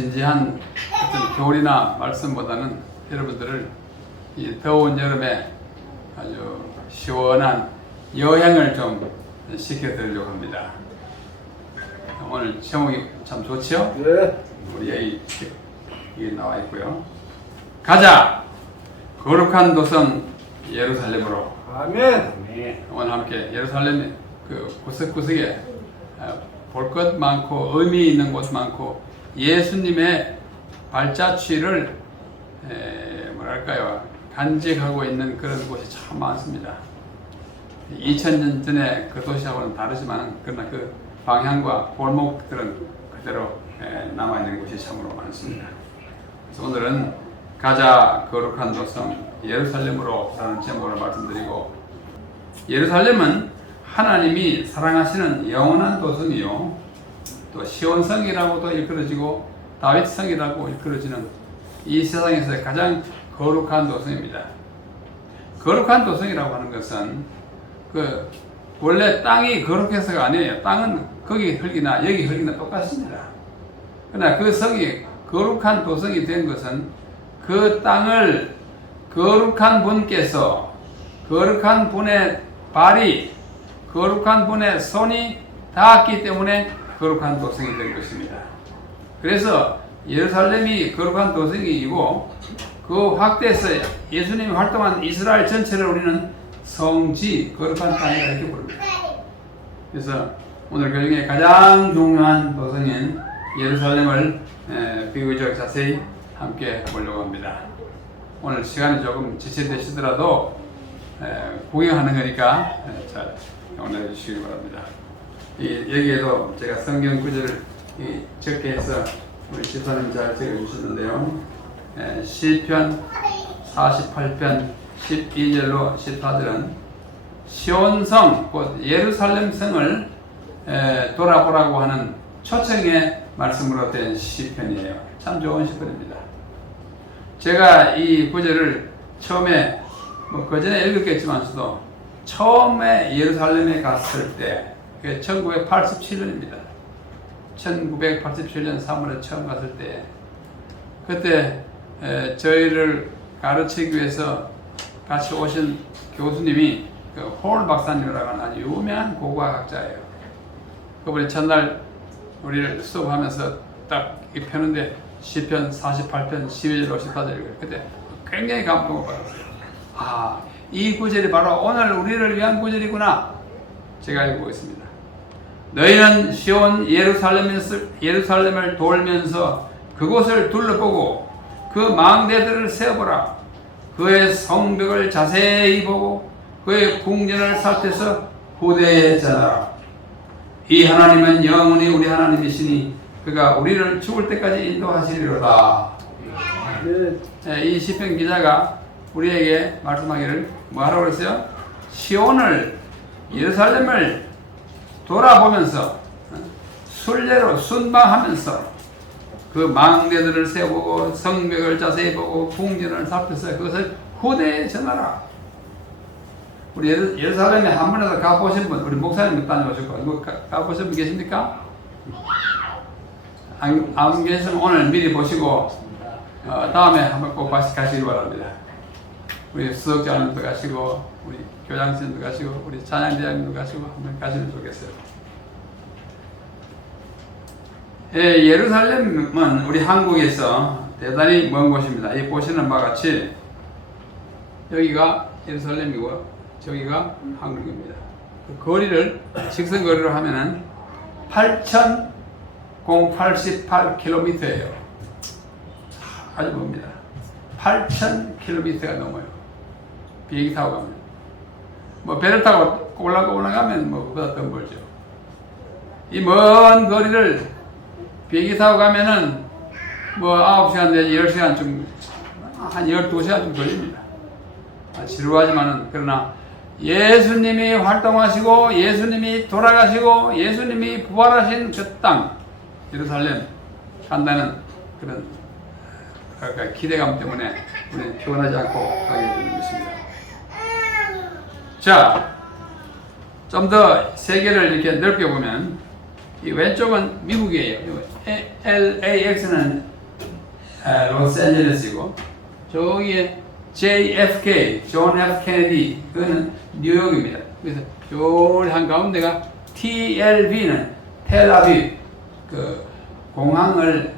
진지한 어떤 교리나 말씀보다는 여러분들을 이 더운 여름에 아주 시원한 여행을 좀 시켜드리려고 합니다. 오늘 제목이 참 좋죠? 네. 우리 여기 나와 있고요. 가자! 거룩한 도성 예루살렘으로. 아멘. 오늘 함께 예루살렘 그 구석구석에 볼 것 많고 의미 있는 곳 많고 예수님의 발자취를 뭐랄까요 간직하고 있는 그런 곳이 참 많습니다. 2000년 전에 그 도시하고는 다르지만 그러나 그 방향과 골목들은 그대로 남아있는 곳이 참으로 많습니다. 그래서 오늘은 가자 거룩한 도성 예루살렘으로 라는 제목으로 말씀드리고, 예루살렘은 하나님이 사랑하시는 영원한 도성이요 또 시온성이라고도 일컬어지고 다윗성이라고 일컬어지는 이 세상에서 가장 거룩한 도성입니다. 거룩한 도성이라고 하는 것은 그 원래 땅이 거룩해서가 아니에요. 땅은 거기 흙이나 여기 흙이나 똑같습니다. 그러나 그 성이 거룩한 도성이 된 것은 그 땅을 거룩한 분께서 거룩한 분의 발이 거룩한 분의 손이 닿았기 때문에 거룩한 도성이 된 것입니다. 그래서 예루살렘이 거룩한 도성이고 그 확대해서 예수님이 활동한 이스라엘 전체를 우리는 성지, 거룩한 땅이라 이렇게 부릅니다. 그래서 오늘 그 중에 가장 중요한 도성인 예루살렘을 비교적 자세히 함께 보려고 합니다. 오늘 시간이 조금 지체되시더라도 구경하는 거니까 잘 응원해 주시기 바랍니다. 여기에도 제가 성경 구절을 적게 해서 우리 집사님 잘 적어주셨는데요. 시편 48편 12절로 14절은 시온성, 곧 예루살렘 성을 돌아보라고 하는 초청의 말씀으로 된 시편이에요. 참 좋은 시편입니다. 제가 이 구절을 처음에 그 전에 읽었겠지만서도 처음에 예루살렘에 갔을 때 1987년입니다. 1987년 3월에 처음 갔을 때 그때 저희를 가르치기 위해서 같이 오신 교수님이 그 홀 박사님이라고 하는 아주 유명한 고고학자예요. 그분이 첫날 우리를 수업하면서 딱 펴는데 시편 48편 12절로 14절이고요. 그때 굉장히 감동을 받았어요. 아, 이 구절이 바로 오늘 우리를 위한 구절이구나. 제가 읽고 있습니다. 너희는 시온 예루살렘을 돌면서 그곳을 둘러보고 그 망대들을 세어보라. 그의 성벽을 자세히 보고 그의 궁전을 살펴서 후대에 전하라. 이 하나님은 영원히 우리 하나님이시니 그가 우리를 죽을 때까지 인도하시리로다. 이 시편 기자가 우리에게 말씀하기를 뭐하라고 그랬어요? 시온을, 예루살렘을 돌아보면서 순례로 순방하면서 그 망대들을 세우고 성벽을 자세히 보고 궁전을 살펴서 그것을 후대에 전하라. 우리 예루살렘에 한 번이라도 가보신 분, 우리 목사님 다녀오셨고 누구 가보신 분 계십니까? 안 계시면 오늘 미리 보시고 다음에 한번 꼭 가시기 바랍니다. 우리 수석자님도 가시고 우리 교장선생님도 가시고 우리 찬양대장님도 가시고 한번 가시면 좋겠어요. 예루살렘은 우리 한국에서 대단히 먼 곳입니다. 이 보시는 바와 같이 여기가 예루살렘이고 저기가 한국입니다. 그 거리를 직선거리로 하면은 8,088km예요. 아주 멉니다. 8,000km가 넘어요. 비행기 타고 가면. 뭐 배를 타고 올라가면 뭐 그보다 더 멀죠. 이 먼 거리를 비행기 타고 가면은 뭐 9시간 내지 10시간 좀, 한 12시간 좀 걸립니다. 지루하지만은, 그러나 예수님이 활동하시고 예수님이 돌아가시고 예수님이 부활하신 그 땅, 예루살렘 간다는 그런 기대감 때문에 우리는 피곤하지 않고 가게 되는 것입니다. 자, 좀 더 세계를 이렇게 넓게 보면 이 왼쪽은 미국이에요. LAX는 로스앤젤레스이고, 저기에 JFK, 존 F 케네디, 그거는 뉴욕입니다. 그래서 요 한가운데가 TLB는 텔아비브, 그 공항을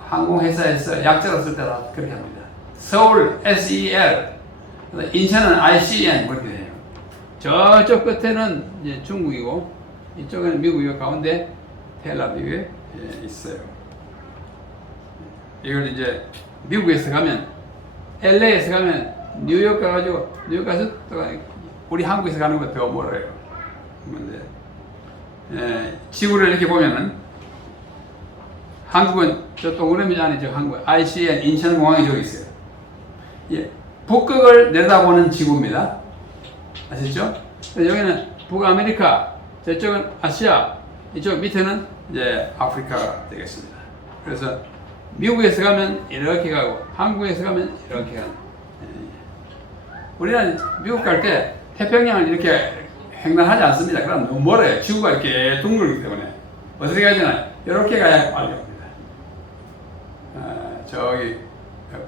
항공회사에서 약자로 쓸 때라 그렇게 합니다. 서울 SEL, 인천은 ICN 그렇게 돼요. 저쪽 끝에는 이제 중국이고 이쪽에는 미국이고 가운데 텔아비브에 있어요. 이걸 이제 미국에서 가면 LA에서 가면 뉴욕 가가지고 뉴욕 가서 또 우리 한국에서 가는 거 더 멀어요. 근데 지구를 이렇게 보면은 한국은 저 동그라미 안에 저 한국 ICN 인천공항이 저기 있어요. 예, 북극을 내다보는 지구입니다. 아시죠? 여기는 북아메리카, 저쪽은 아시아, 이쪽 밑에는 이제 아프리카가 되겠습니다. 그래서 미국에서 가면 이렇게 가고 한국에서 가면 이렇게 가는. 우리는 미국 갈 때 태평양을 이렇게 횡단하지 않습니다. 그럼 너무 멀어요. 지구가 이렇게 둥글기 때문에 어떻게 가야 되나? 이렇게 가야 빨리 옵니다. 저기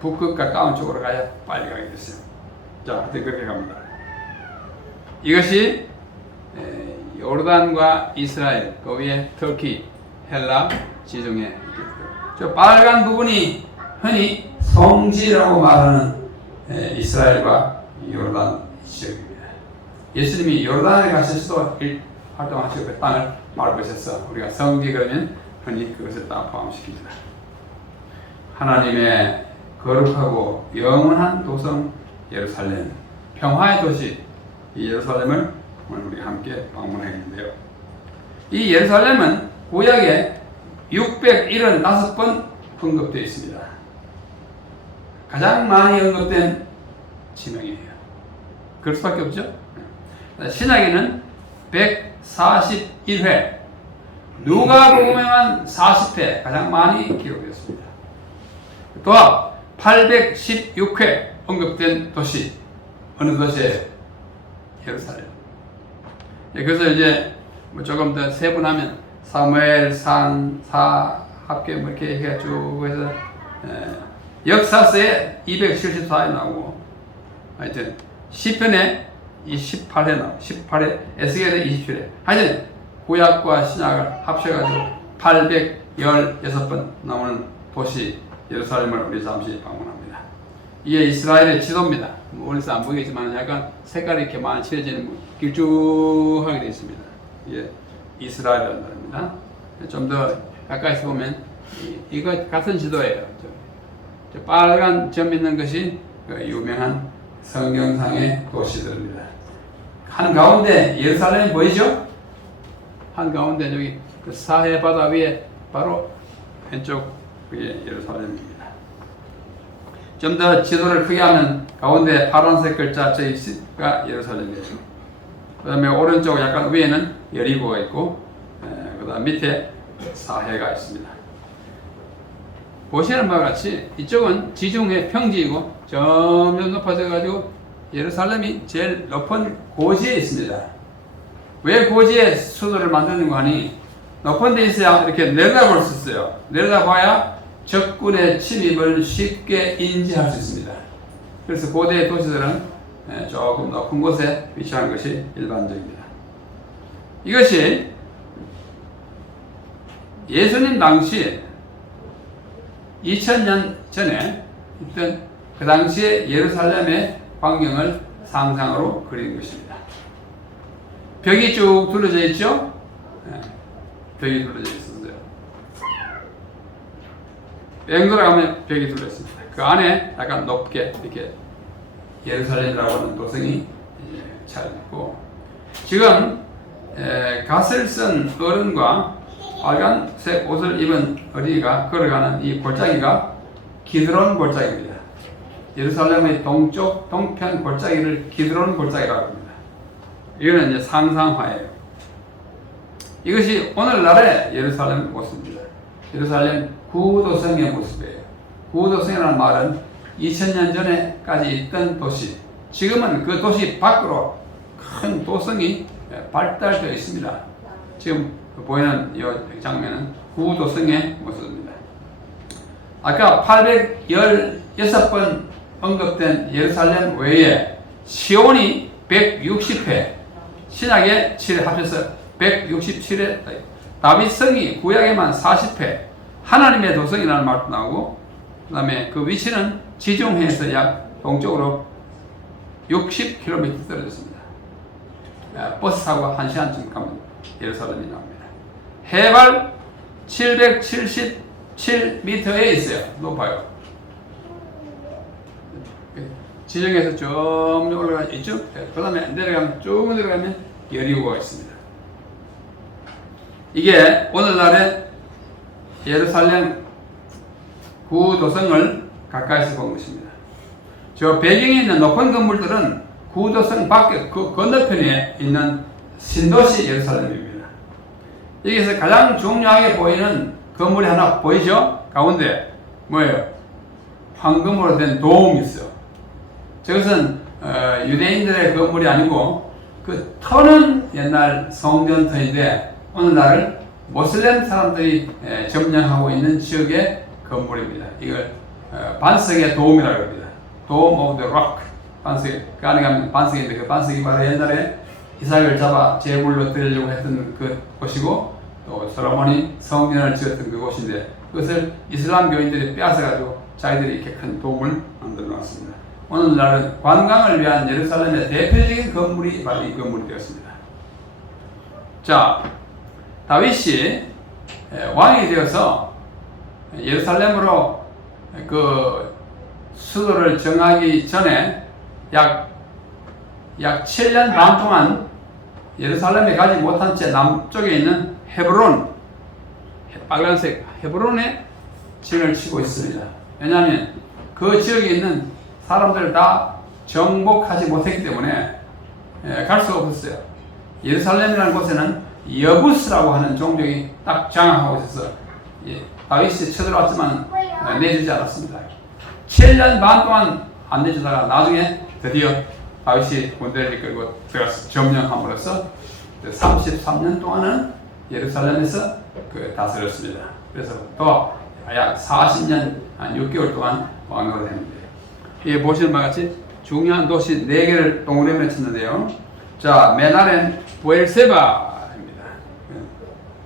북극 가까운 쪽으로 가야 빨리 가게 됐어요. 자, 그렇게 갑니다. 이것이 요르단과 이스라엘, 그 위에 터키, 헬라 지중해. 저 빨간 부분이 흔히 성지라고 말하는 이스라엘과 요르단 지역입니다. 예수님이 요르단에 가셔서도 활동하시고 그 땅을 밟으셔서 우리가 성지 그러면 흔히 그것을 다 포함시킵니다. 하나님의 거룩하고 영원한 도성 예루살렘, 평화의 도시 이 예루살렘을 오늘 우리 함께 방문하겠는데요. 이 예루살렘은 구약에 675번 언급되어 있습니다. 가장 많이 언급된 지명이에요. 그럴 수밖에 없죠. 신약에는 141회, 누가복음에만 40회 가장 많이 기록되었습니다. 또한 816회 언급된 도시, 어느 도시에 예루살렘. 그래서 이제 뭐 조금 더 세분하면 사무엘상, 사합계 뭐 이렇게 해가지고 해서 역사서에 274회 나오고, 하여튼 시편에 28회 나오고 18회, 에스겔에 27회. 하여튼 구약과 신약을 합쳐가지고 816번 나오는 도시 예루살렘을 우리 잠시 방문합니다. 이게 이스라엘의 지도입니다. 멀리서 안 보이겠지만 약간 색깔이 이렇게 많이 칠해지는 길쭉하게 되어 있습니다. 이게 이스라엘이라는 나라입니다. 좀 더 가까이서 보면 이거 같은 지도예요. 저 빨간 점 있는 것이 그 유명한 성경상의 도시들입니다. 한가운데 예루살렘이 보이죠? 한가운데 여기 그 사해 바다 위에 바로 왼쪽 위에 예루살렘입니다. 좀 더 지도를 크게 하면 가운데 파란색 글자 저기가 예루살렘이에요. 그 다음에 오른쪽 약간 위에는 여리고가 있고, 그 다음 밑에 사해가 있습니다. 보시는 바와 같이 이쪽은 지중해 평지이고 점점 높아져 가지고 예루살렘이 제일 높은 고지에 있습니다. 왜 고지에 수도를 만드는가 하니 높은 데 있어야 이렇게 내려다볼 수 있어요. 내려다봐야 적군의 침입을 쉽게 인지할 수 있습니다. 그래서 고대 도시들은 조금 높은 곳에 위치하는 것이 일반적입니다. 이것이 예수님 당시 2000년 전에 있던 그 당시에 예루살렘의 광경을 상상으로 그린 것입니다. 벽이 쭉 둘러져 있죠? 벽이 둘러져 있었어요. 뺑돌아가면 벽이 둘러 있습니다. 그 안에 약간 높게 이렇게 예루살렘이라고 하는 도성이 잘 있고, 지금 갓을 쓴 어른과 빨간색 옷을 입은 어린이가 걸어가는 이 골짜기가 기드론 골짜기입니다. 예루살렘의 동편 골짜기를 기드론 골짜기라고 합니다. 이거는 이제 상상화예요. 이것이 오늘날의 예루살렘 모습입니다. 예루살렘 구도성의 모습이에요. 구도성이라는 말은 2000년 전에까지 있던 도시, 지금은 그 도시 밖으로 큰 도성이 발달되어 있습니다. 지금 보이는 이 장면은 구도성의 모습입니다. 아까 816번 언급된 예루살렘 외에 시온이 160회, 신약의 7회 합쳐서 167회, 다윗성이 구약에만 40회, 하나님의 도성이라는 말도 나오고, 그 다음에 그 위치는 지중해에서 약 동쪽으로 60km 떨어졌습니다. 버스 타고 1시간쯤 가면 예루살렘이 나옵니다. 해발 777m에 있어요. 높아요. 지중해에서 쭉 올라가 있죠. 그 다음에 내려가면 쭉 내려가면 여리고가 있습니다. 이게 오늘날의 예루살렘 구도성을 가까이서 본 것입니다. 저 배경에 있는 높은 건물들은 구도성 밖에 그 건너편에 있는 신도시 예루살렘입니다. 여기서 가장 중요하게 보이는 건물이 하나 보이죠? 가운데 뭐예요? 황금으로 된 도움이 있어요. 저것은 유대인들의 건물이 아니고 그 터는 옛날 성전터인데 오늘날 모슬렘 사람들이 점령하고 있는 지역의 건물입니다. 이걸 반석의 도움이라고 합니다. Dome of the Rock. 반석, 그 안에 가면 반석인데 그 반석이 바로 옛날에 이삭을 잡아 제물로 드리려고 했던 그 곳이고 또 솔로몬이 성전을 지었던 그곳인데 그것을 이슬람 교인들이 빼앗아가지고 자기들이 이렇게 큰 도움을 만들어 놨습니다. 오늘날은 관광을 위한 예루살렘의 대표적인 건물이 바로 이 건물이 되었습니다. 자, 다윗이 왕이 되어서 예루살렘으로 그 수도를 정하기 전에 약 7년 반 동안 예루살렘에 가지 못한 채 남쪽에 있는 헤브론, 빨간색 헤브론에 진을 치고 있습니다. 왜냐하면 그 지역에 있는 사람들을 다 정복하지 못했기 때문에 갈 수가 없었어요. 예루살렘이라는 곳에는 여부스라고 하는 종족이 딱 장악하고 있어서 다윗이 쳐들어왔지만 내주지 않았습니다. 7년 반 동안 안 내주다가 나중에 드디어 다윗이 군대를 이끌고 들어가서 점령함으로써 33년 동안은 예루살렘에서 다스렸습니다. 그래서 또 약 40년, 한 6개월 동안 왕으로 했는데, 이 보시는 바와 같이 중요한 도시 4개를 동그라미에 쳤는데요. 자, 맨 아래는 부엘세바입니다.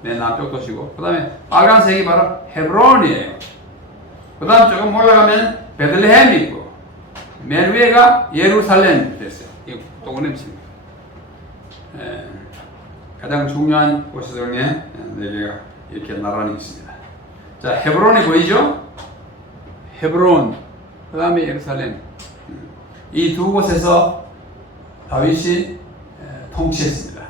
맨 남쪽 도시고, 그 다음에 빨간색이 바로 헤브론이에요. 그 다음 조금 올라가면 베들레헴이 있고, 맨 위에가 예루살렘이 됐어요. 이 동그라미 칩니다. 가장 중요한 도시 중에 4개가 이렇게 나란히 있습니다. 자, 헤브론이 보이죠? 헤브론, 그 다음에 예루살렘. 이 두 곳에서 다윗이 통치했습니다.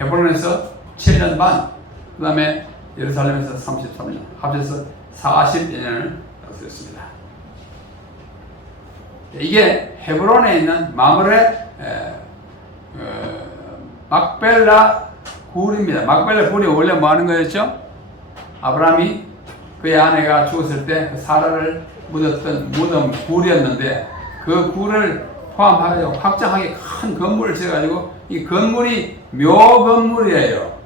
헤브론에서 7년 반, 그 다음에 예루살렘에서 33년, 합쳐서 40여 년을 다스렸습니다. 이게 헤브론에 있는 마므레 막벨라 굴입니다. 막벨라 굴이 원래 뭐 하는 거였죠? 아브라함이 그의 아내가 죽었을 때 그 사라를 묻었던 무덤 굴이었는데 그 굴을 포함하여 확장하게 큰 건물을 지어가지고 이 건물이 묘 건물이에요.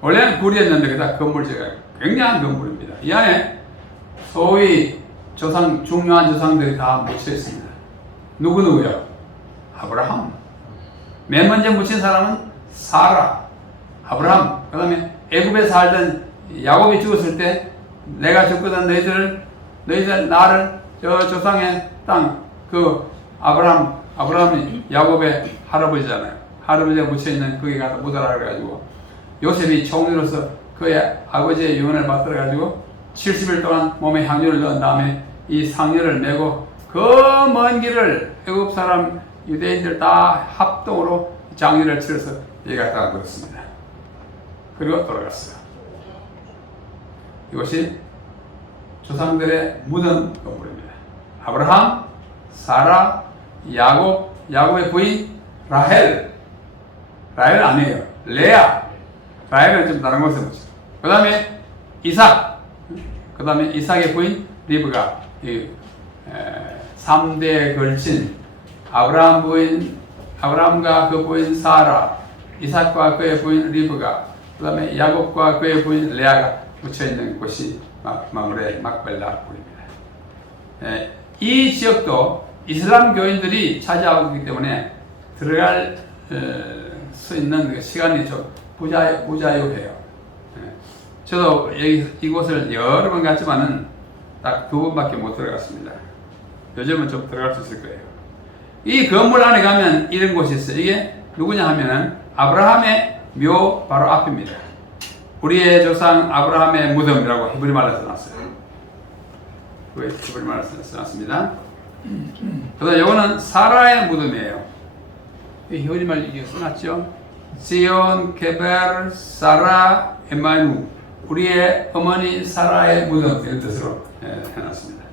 원래는 굴이었는데 그다 건물 지어가지고 굉장한 건물입니다. 이 안에 소위 중요한 조상들이 다 묻혀 있습니다. 누구요? 아브라함. 맨 먼저 묻힌 사람은 사라, 아브라함. 그 다음에 애굽에 살던 야곱이 죽었을 때 내가 죽거든 너희들 나를 저 조상의 땅 그 아브라함이 야곱의 할아버지잖아요. 할아버지가 묻혀있는 거기 가서 묻어라 그래가지고 요셉이 총리로서 그의 아버지의 유언을 받들어가지고 70일 동안 몸에 향유를 넣은 다음에 이 상여를 메고 그 먼 길을 애굽 사람 유대인들 다 합동으로 장례를 치러서 여기 갔다가 그렇습니다. 그리고 돌아갔어요. 이것이 조상들의 무덤 건물입니다. 아브라함, 사라, 야곱의 부인 라헬 아니에요. 레아. 라헬은 좀 다른 곳에 보죠. 그 다음에 이삭. 그 다음에 이삭의 부인 리브가. 3대에 걸친 아브라함과 그 부인 사라, 이삭과 그의 부인 리브가, 그 다음에 야곱과 그의 부인 레아가 묻혀있는 곳이 마무레 막벨라 굴입니다. 이 지역도 이슬람 교인들이 차지하고 있기 때문에 들어갈 수 있는 그 시간이 좀 부자유해요. 저도 이곳을 여러 번 갔지만은 딱 2번밖에 못 들어갔습니다. 요즘은 좀 들어갈 수 있을 거예요. 이 건물 안에 가면 이런 곳이 있어요. 이게 누구냐 하면은 아브라함의 묘 바로 앞입니다. 우리의 조상 아브라함의 무덤이라고 히브리 말로 써놨어요. 히브리 말로 써놨습니다. 그다음 이거는 사라의 무덤이에요. 이 히브리 말 이게 써놨죠. 시온 게벨 사라 에마누, 우리의 어머니 사라의 무덤, 이런 뜻으로 해놨습니다.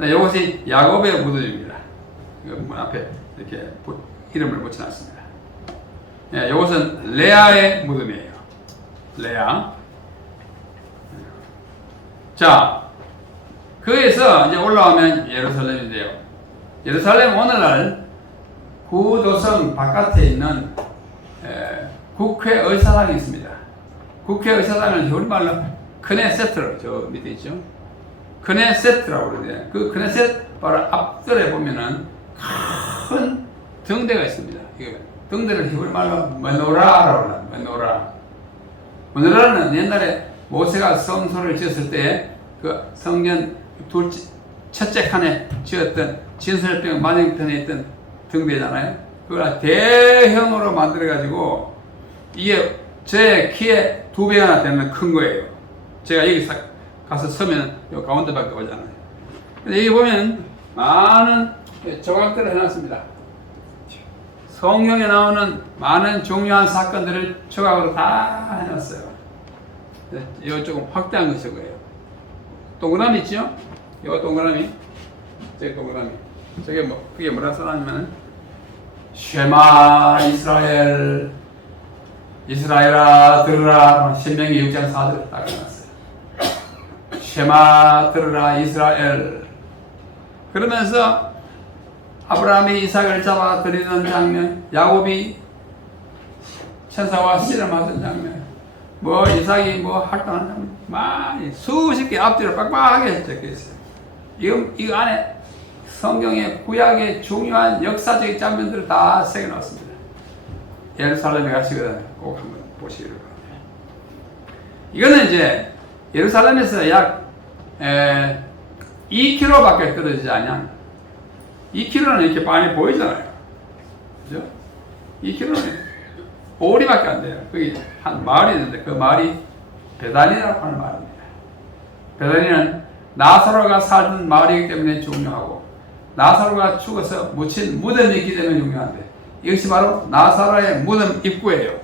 이것이 야곱의 무덤입니다. 문 앞에 이렇게 이름을 붙여놨습니다. 이것은 레아의 무덤이에요. 레아. 자, 거기에서 이제 올라오면 예루살렘인데요. 예루살렘 오늘날 구도성 바깥에 있는 국회의사당이 있습니다. 국회의사당을 우리말로 크네세트로, 저 밑에 있죠. 크네세트라고 그러는데, 그 크네세트 바로 앞뜰에 보면은 큰 등대가 있습니다. 등대를 히브리말로 메노라라고 합니다. 메노라. 메노라는 옛날에 모세가 성소를 지었을 때 그 성전 첫째 칸에 지었던 진설병 맞은편에 있던 등대잖아요. 그걸 대형으로 만들어가지고 이게 제 키에 2배나 되는 큰 거예요. 제가 여기 가서 서면 요 가운데밖에 오잖아요. 근데 여기 보면 많은 조각들을 해놨습니다. 성경에 나오는 많은 중요한 사건들을 조각으로 다 해놨어요. 이거 조금 확대한 것이 거예요. 동그라미 있죠? 이거 동그라미, 저기 동그라미. 저게 그게 뭐라 써놨냐면 쉐마 이스라엘, 이스라엘아 들으라. 신명기 6장 4절 딱 해놨어요. 쉐마 들으라 이스라엘. 그러면서 아브라함이 이삭을 잡아 드리는 장면, 야곱이 천사와 씨름하던 장면, 이삭이 활동하는 장면, 많이 수십 개 앞뒤로 빡빡하게 적혀 있어요. 이거 안에 성경의 구약의 중요한 역사적인 장면들을 다 새겨놨습니다. 예루살렘에 가시거든 꼭 한번 보시기를 바랍니다. 이거는 이제 예루살렘에서 약 2km밖에 떨어지지 않냐. 2km는 이렇게 많이 보이잖아요. 그죠? 2km는 오리밖에 안 돼요. 거기 한 마을이 있는데 그 마을이 베다니라고 하는 마을입니다. 베다니는 나사로가 살던 마을이기 때문에 중요하고 나사로가 죽어서 묻힌 무덤이 있기 때문에 중요한데 이것이 바로 나사로의 무덤 입구예요.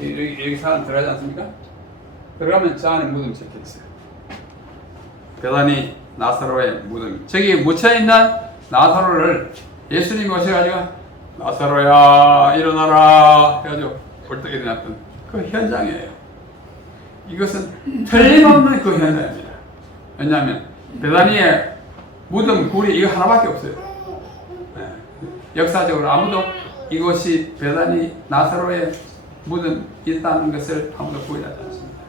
여기 사람 들어가지 않습니까? 들어가면 저 안에 무덤 적혀 있어요. 베다니 나사로의 무덤. 저기 묻혀있는 나사로를 예수님이 오셔가지고 나사로야 일어나라 해가지고 벌떡 일어났던 그 현장이에요. 이것은 틀림없는 그 현장입니다. 왜냐하면 베다니의 무덤 굴이 이거 하나밖에 없어요. 역사적으로 아무도 이것이 베다니 나사로의 무덤이 있다는 것을 아무도 부인하지 않습니다.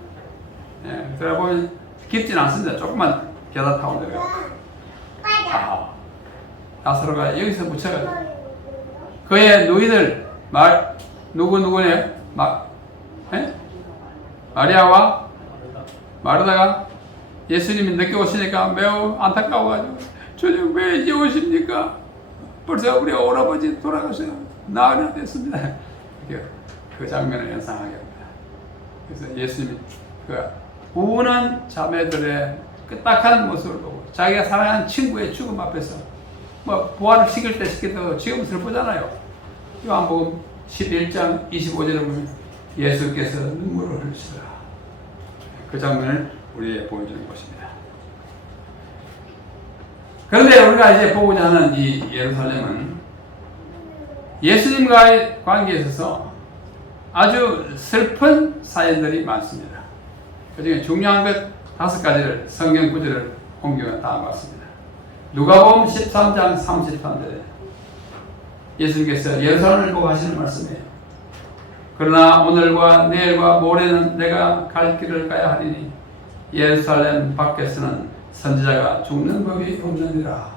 그러다 보면 깊진 않습니다. 조금만 계단 타고 내려가요. 나사로가 여기서 묻혀가지고 그의 누이들 누구네요? 마리아와 마르다가 예수님이 늦게 오시니까 매우 안타까워가지고 주님 왜 이제 오십니까? 벌써 우리 오라버지 돌아가셔요. 나흘이나 됐습니다. 그 장면을 연상하게 합니다. 그래서 예수님이 그 우는 자매들의 그 딱한 모습을 보고 자기가 사랑하는 친구의 죽음 앞에서 부활을 시킬 때 시켰다고 지금 슬프잖아요. 요한복음 11장 25절에 보면 예수께서 눈물을 흘리시더라. 그 장면을 우리에게 보여주는 것입니다. 그런데 우리가 이제 보고자 하는 이 예루살렘은 예수님과의 관계에 있어서 아주 슬픈 사연들이 많습니다. 그 중에 중요한 것 5가지를 성경 구절을 옮겨 담았습니다. 누가복음 13장 33절에 예수님께서 예루살렘을 보고 하시는 말씀이에요. 그러나 오늘과 내일과 모레는 내가 갈 길을 가야 하리니 예루살렘 밖에서는 선지자가 죽는 법이 없느니라.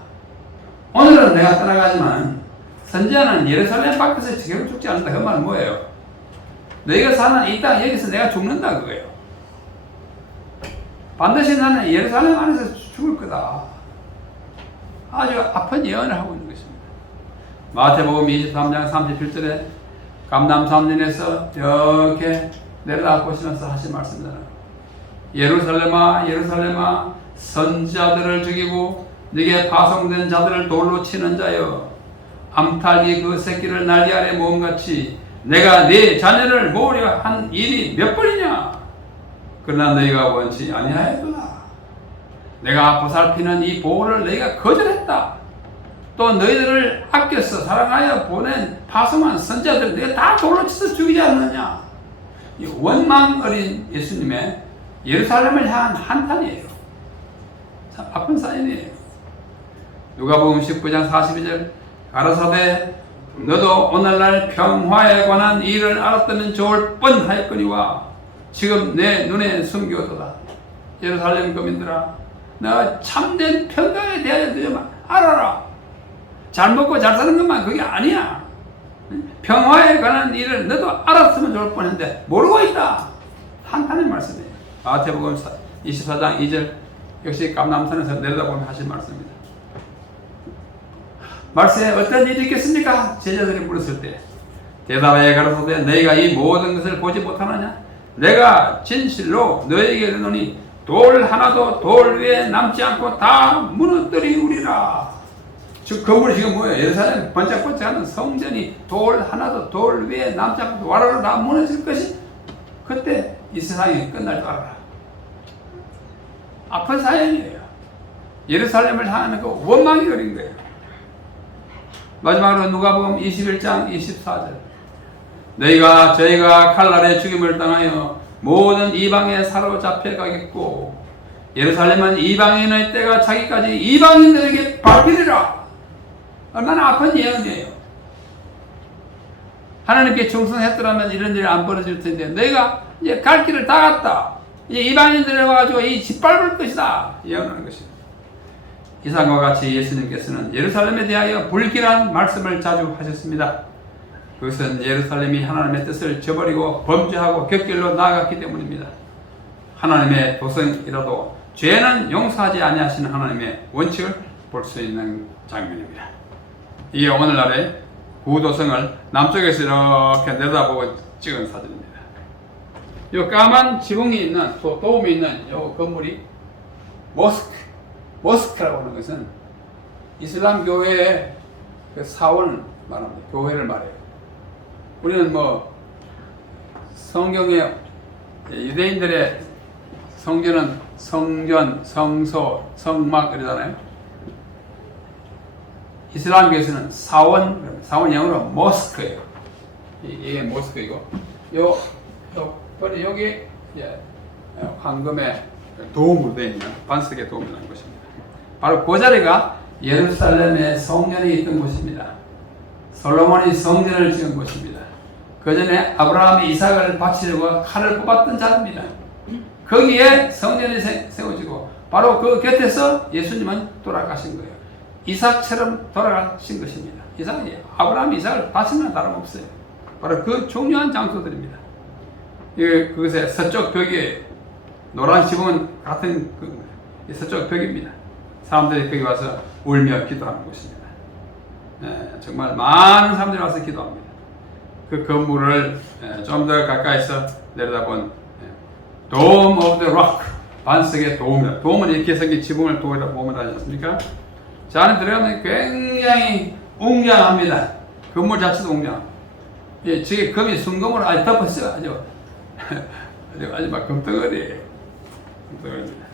오늘은 내가 떠나가지만 선지자는 예루살렘 밖에서 지금 죽지 않는다. 그 말은 뭐예요? 너희가 사는 이 땅 여기서 내가 죽는다 그거예요. 반드시 나는 예루살렘 안에서 죽을 거다. 아주 아픈 예언을 하고 있는 것입니다. 마태복음 23장 37절에 감람산전에서 이렇게 내려다 보시면서 하신 말씀입니다. 예루살렘아 예루살렘아 선지자들을 죽이고 네게 파송된 자들을 돌로 치는 자여, 암탉이 그 새끼를 날개 아래 모음같이 내가 네 자녀를 모으려 한 일이 몇 번이냐. 그러나 너희가 원치 아니하였구나. 내가 보살피는 이 보호를 너희가 거절했다. 또 너희들을 아껴서 사랑하여 보낸 파송한 선지자들 내가 다 돌로 치서 죽이지 않느냐. 이 원망 어린 예수님의 예루살렘을 향한 한탄이에요. 참 아픈 사연이에요. 누가복음 19장 42절 가라사대 너도 오늘날 평화에 관한 일을 알았다면 좋을 뻔하였거니와 지금 내 눈에 숨겨도다. 예루살렘 거민들아, 너 참된 평강에 대하여 좀 알아라. 잘 먹고 잘 사는 것만 그게 아니야. 평화에 관한 일을 너도 알았으면 좋을 뻔했는데 모르고 있다. 한탄의 말씀이에요. 마태복음 24장 2절 역시 감람산에서 내려다보면 하신 말씀입니다. 말세에 어떤 일이 있겠습니까? 제자들이 물었을 때 대답하여 가라사대 너희가 이 모든 것을 보지 못하느냐? 내가 진실로 너희에게 이르노니 돌 하나도 돌 위에 남지 않고 다 무너뜨리우리라. 즉 건물이 지금 뭐예요? 예루살렘 번쩍번쩍하는 성전이 돌 하나도 돌 위에 남지 않고 와라로 다 무너질 것이 그때 이 세상이 끝날 줄 알아라. 아픈 사연이에요. 예루살렘을 향하는 그 원망이 어린 거예요. 마지막으로 누가복음 21장 24절 저희가 칼날의 죽임을 당하여 모든 이방에 사로잡혀 가겠고 예루살렘은 이방인의 때가 차기까지 이방인들에게 밟히리라. 얼마나 아픈 예언이에요. 하나님께 충성했더라면 이런 일이 안 벌어질 텐데 너희가 이제 갈 길을 다 갔다. 이제 이방인들에 와가지고 이 짓밟을 것이다. 예언하는 것입니다. 이상과 같이 예수님께서는 예루살렘에 대하여 불길한 말씀을 자주 하셨습니다. 그것은 예루살렘이 하나님의 뜻을 저버리고 범죄하고 곁길로 나아갔기 때문입니다. 하나님의 도성이라도 죄는 용서하지 아니하시는 하나님의 원칙을 볼 수 있는 장면입니다. 이게 오늘날의 구도성을 남쪽에서 이렇게 내다보고 찍은 사진입니다. 이 까만 지붕이 있는 도움이 있는 이 건물이 모스크라고 하는 것은 이슬람 교회의 그 사원을 말합니다. 교회를 말해요. 우리는 뭐 성경에 유대인들의 성전은 성전, 성소, 성막 이러잖아요. 이슬람교에서는 사원 영어로 모스크예요. 이게 모스크이고 여기 황금의 도움으로 되어 있는 반석의 도움이 나는 것입니다. 바로 그 자리가 예루살렘의 성전이 있던 곳입니다. 솔로몬이 성전을 지은 곳입니다. 그 전에 아브라함이 이삭을 바치려고 칼을 뽑았던 자리입니다. 거기에 성전이 세워지고 바로 그 곁에서 예수님은 돌아가신 거예요. 이삭처럼 돌아가신 것입니다. 아브라함이 이삭을 바치는 건 다름없어요. 바로 그 중요한 장소들입니다. 그것의 서쪽 벽에 노란 지붕은 같은 서쪽 벽입니다. 사람들이 거기 와서 울며 기도하는 곳입니다. 정말 많은 사람들이 와서 기도합니다. 그 건물을 좀 더 가까이서 내려다본 Dome of the Rock, 반석의 도움이다. 도움은 이렇게 생긴 지붕을 도움이라고 보면 하지 않습니까? 자, 안에 들어가면 굉장히 웅장합니다. 건물 자체도 웅장합니다. 저게 금이 순금으로 아주 덮었어요. 아주 막 금덩어리예요. 금덩어리입니다.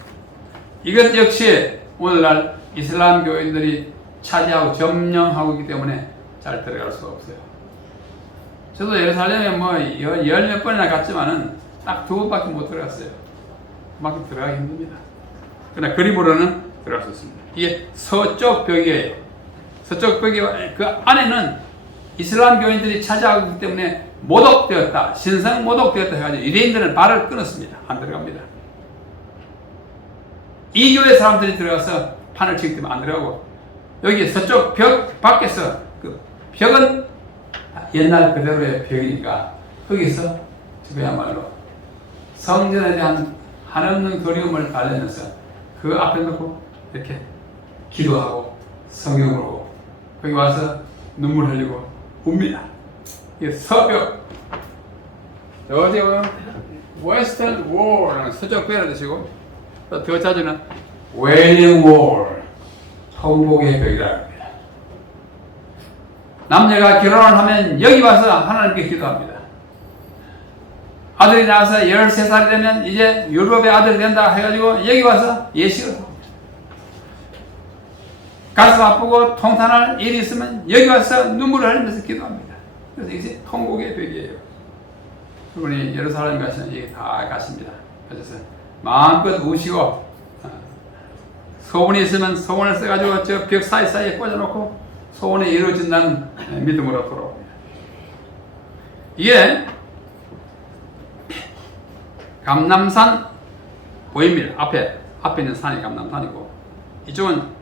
이것 역시 오늘날 이슬람 교인들이 차지하고 점령하고 있기 때문에 잘 들어갈 수가 없어요. 저도 예루살렘에 열 몇 번이나 갔지만은 딱 2번밖에 못 들어갔어요. 그만큼 들어가기 힘듭니다. 그러나 그림으로는 들어갈 수 있습니다. 이게 서쪽 벽이에요. 서쪽 벽이 그 안에는 이슬람 교인들이 차지하고 있기 때문에 모독되었다. 신성 모독되었다 해가지고 유대인들은 발을 끊었습니다. 안 들어갑니다. 이 교회 사람들이 들어가서 판을 치기 때문에 안 들어가고, 여기 서쪽 벽 밖에서 그 벽은 옛날 그대로의 벽이니까 거기서 그야말로 성전에 대한 한없는 그리움을 달래면서 그 앞에 놓고 이렇게 기도하고 성경 보고 거기 와서 눈물 흘리고 웁니다. 이게 서벽. 어디 보면 웨스턴 월 서쪽 벽이라 드시고, 더 자주는 웨일링 월 통곡의 벽이라고 합니다. 남녀가 결혼을 하면 여기 와서 하나님께 기도합니다. 아들이 나와서 13살이 되면 이제 유럽의 아들이 된다 해가지고 여기 와서 예식을 합니다. 가슴 아프고 통탄할 일이 있으면 여기 와서 눈물을 흘리면서 기도합니다. 그래서 이게 통곡의 벽이에요. 그분이 예루살렘 가시면 여기 다 가십니다. 그래서 마음껏 우시고, 소원이 있으면 소원을 써가지고 저 벽 사이사이에 꽂아놓고 소원이 이루어진다는 믿음으로 돌아옵니다. 이게 감람산 보입니다. 앞에 있는 산이 감람산이고, 이쪽은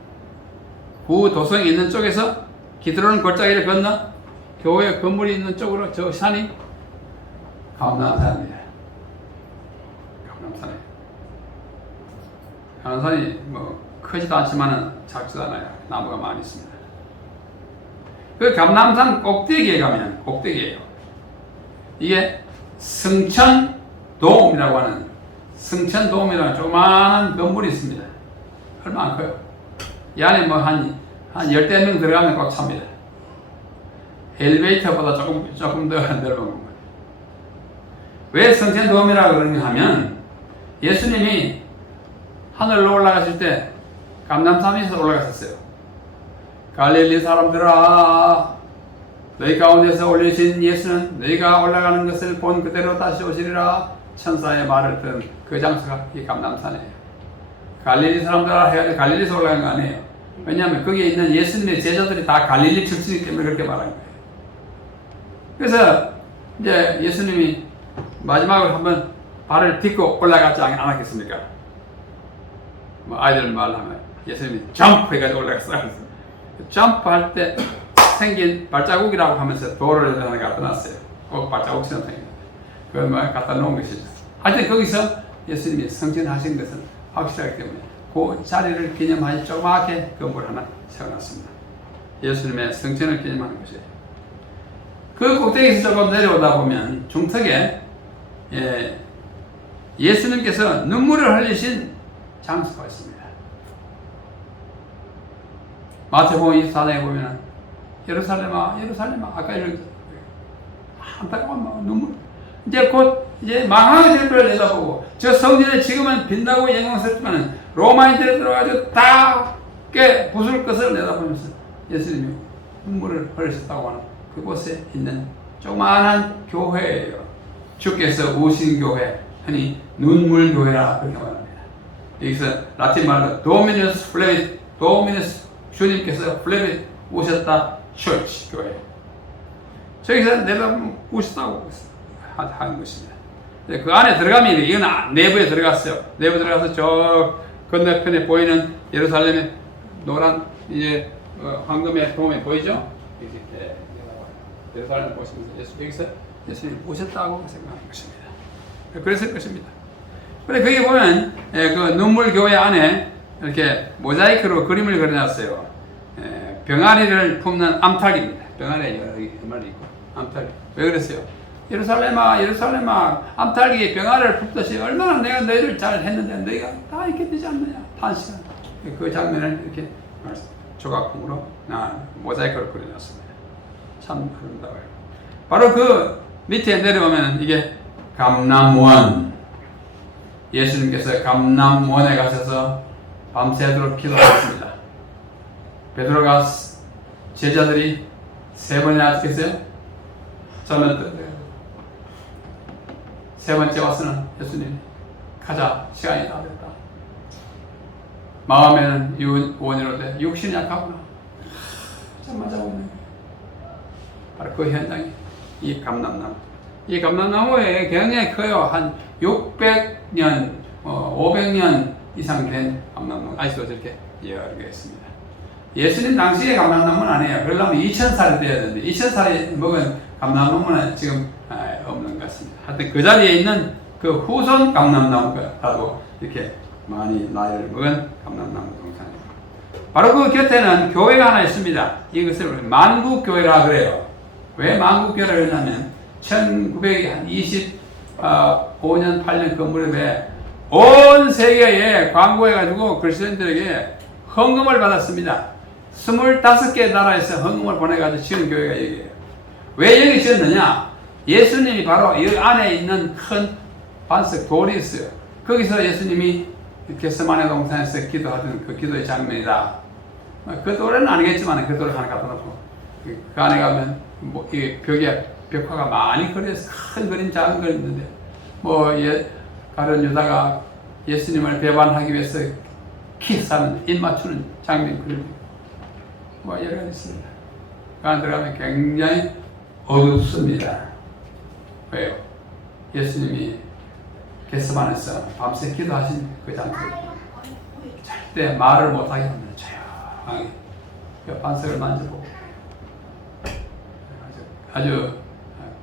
구도성이 있는 쪽에서 기드론 골짜기를 건너 교회 건물이 있는 쪽으로 저 산이 감람산입니다. 감람산이 뭐 크지도 않지만은 작지도 않아요. 나무가 많이 있습니다. 그 감람산 꼭대기에 가면, 꼭대기예요. 이게 승천돔이라고 하는, 승천돔이라는 조그마한 건물이 있습니다. 얼마 안 커요. 이 안에 뭐 한 10명 들어가면 꽉 찹니다. 엘리베이터보다 조금 더 넓은 겁니다. 왜 승천돔이라고 그러냐 하면, 예수님이 하늘로 올라가실 때 감람산에서 올라갔었어요. 갈릴리 사람들아, 너희 가운데서 올리신 예수는 너희가 올라가는 것을 본 그대로 다시 오시리라 천사의 말을 들은 그 장소가 이 감람산이에요. 갈릴리 사람들아 해가지고 갈릴리에서 올라간 거 아니에요. 왜냐하면 거기에 있는 예수님의 제자들이 다 갈릴리 출신이기 때문에 그렇게 말한 거예요. 그래서 이제 예수님이 마지막으로 한번 발을 딛고 올라가지 않았겠습니까? 뭐 아이들 말하면 예수님이 점프 해가지고 올라갔어요. 점프할 때 생긴 발자국이라고 하면서 도로를 하나 갖다 놨어요. 꼭 발자국처럼 생겼는데 그걸 막 갖다 놓은 것이죠. 하여튼 거기서 예수님이 성전하신 것은 확실하기 때문에 그 자리를 기념하여 조그맣게 건물 하나 세워놨습니다. 예수님의 성전을 기념하는 것이에요. 그 꼭대기에서 조금 내려오다 보면 중턱에 예수님께서 눈물을 흘리신 장소가 있습니다. 마태복음 24장에 보면 예루살렘아 예루살렘아 아까 이런 안타까운 눈물 이제 망하게 될 걸 내다보고 저 성전에 지금은 빛나고 영광스럽지만 로마인들이 들어가지고 다 깨 부술 것을 내다보면서 예수님이 눈물을 흘리셨다고 하는 그곳에 있는 조그마한 교회예요. 주께서 오신 교회, 흔히 눈물 교회라 그렇게 말합니다. 여기서 라틴 말로 도미누스 플레빗, 도미누스 주님께서 플레빗 오셨다 처치 교회. 저기서 내려다보면 오셨다고 하는 것입니다. 그 안에 들어가면 이건 내부에 들어갔어요. 내부 들어가서 저 건너편에 보이는 예루살렘의 노란 이제 황금의 도움이 보이죠? 예루살렘을 보시면서 여기서 예수님이 오셨다고 생각하는 것입니다. 그랬을 것입니다. 그런데 거기 보면 그 눈물 교회 안에 이렇게 모자이크로 그림을 그려놨어요. 병아리를 품는 암탉입니다. 병아리 여러 마리 있고 암탉. 왜 그랬어요? 예루살렘아 예루살렘아 암탉이 병아리를 품듯이 얼마나 내가 너희를 잘 했는데 너희가 다 이렇게 되지 않느냐 탄식한 그 장면을 이렇게 조각품으로 모자이크로 그려놨습니다. 참 아름다워요. 바로 그 밑에 내려오면 이게 감람원. 예수님께서 감람원에 가셔서 밤새도록 기도하셨습니다. 베드로가 제자들이 3번이나 어떻겠어요? 저는 3번째 와서는 예수님 가자 시간이 다 됐다. 마음에는 원이로되 육신이 약하구나. 잠만 자고 있네. 바로 그 현장이 이 감람나무. 이 감람나무에 굉장히 커요. 한 600년, 500년 이상 된 감람나무. 아직도 저렇게 이어가고 있습니다. 예수님 당시에 감람나무는 아니에요. 그러려면 2000살이 돼야 되는데 2000살이 먹은 감람나무는 지금 없는 것 같습니다. 하여튼 그 자리에 있는 그 후손 감람나무가라도 이렇게 많이 나이를 먹은 감람나무 동산입니다. 바로 그 곁에는 교회가 하나 있습니다. 이것을 만국교회라 그래요. 왜 만국교회라 그러냐면 1925년 8년 그 무렵에 온 세계에 광고해가지고 그리스도인들에게 헌금을 받았습니다. 25개 나라에서 헌금을 보내가지고 지은 교회가 여기에요. 왜 여기 지었느냐? 예수님이 바로 이 안에 있는 큰 반석 돌이 있어요. 거기서 예수님이 겟세마네 동산에서 기도하던 그 기도의 장면이다. 그 돌에는 아니겠지만 그 돌을 하나 갖다 놓고 그 안에 가면 뭐 이 벽에 벽화가 많이 그려서 큰 그림, 작은 그림 있는데 가룟 유다가 예수님을 배반하기 위해서 키스하는 입 맞추는 장면 그림 여러 가지 있습니다. 그 안에 들어가면 굉장히 어둡습니다. 왜요? 예수님이 겟세마네에서 밤새 기도하신 그 장소 절대 말을 못하게 합니다. 조용하게 그 반석을 만져보고 아주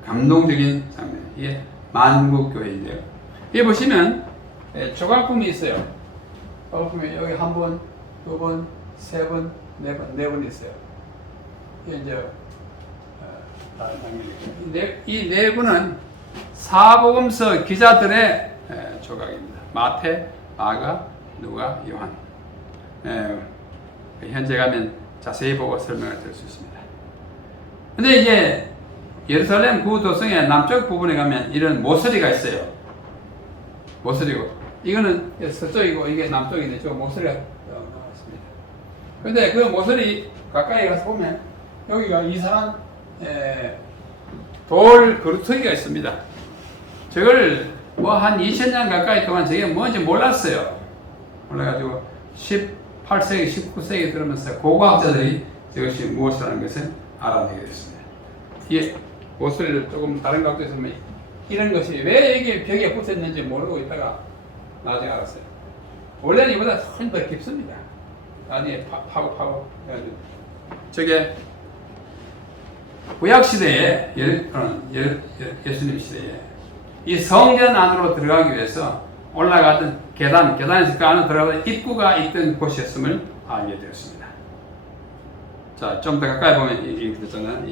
감동적인 장면. 이게 만국교회인데요. 여기 보시면 조각품이 있어요. 조각품이 여기 한 번, 두 번, 세 번, 네 번 있어요. 이게 이제 다른 장면이죠. 이 네 분은 사복음서 기자들의 조각입니다. 마태, 마가, 누가, 요한. 현재 가면 자세히 보고 설명을 드릴 수 있습니다. 근데 이제 예루살렘 구도성의 남쪽 부분에 가면 이런 모서리가 있어요. 모서리고 이거는 서쪽이고 이게 남쪽인데 저 모서리가 나왔습니다. 근데 그 모서리 가까이 가서 보면 여기가 이상한 돌 그루터기가 있습니다. 저걸 한 2000년 가까이 동안 저게 뭔지 몰랐어요. 몰라가지고 18세기, 19세기 들으면서 고고학자들이 저것이 무엇이라는 것을 알아내게 됐습니다. 이 모서리를 조금 다른 각도에서 보면 이런 것이 왜 이게 벽에 붙었는지 모르고 있다가 나중에 알았어요. 원래는 이보다 훨씬 더 깊습니다. 나중에 파고 해가지고 저게 구약시대에 예수님 시대에 이 성전 안으로 들어가기 위해서 올라가던 계단에서 그 안으로 들어가던 입구가 있던 곳이었음을 알게 되었습니다. 자, 좀 더 가까이 보면 이렇게 됐잖아요.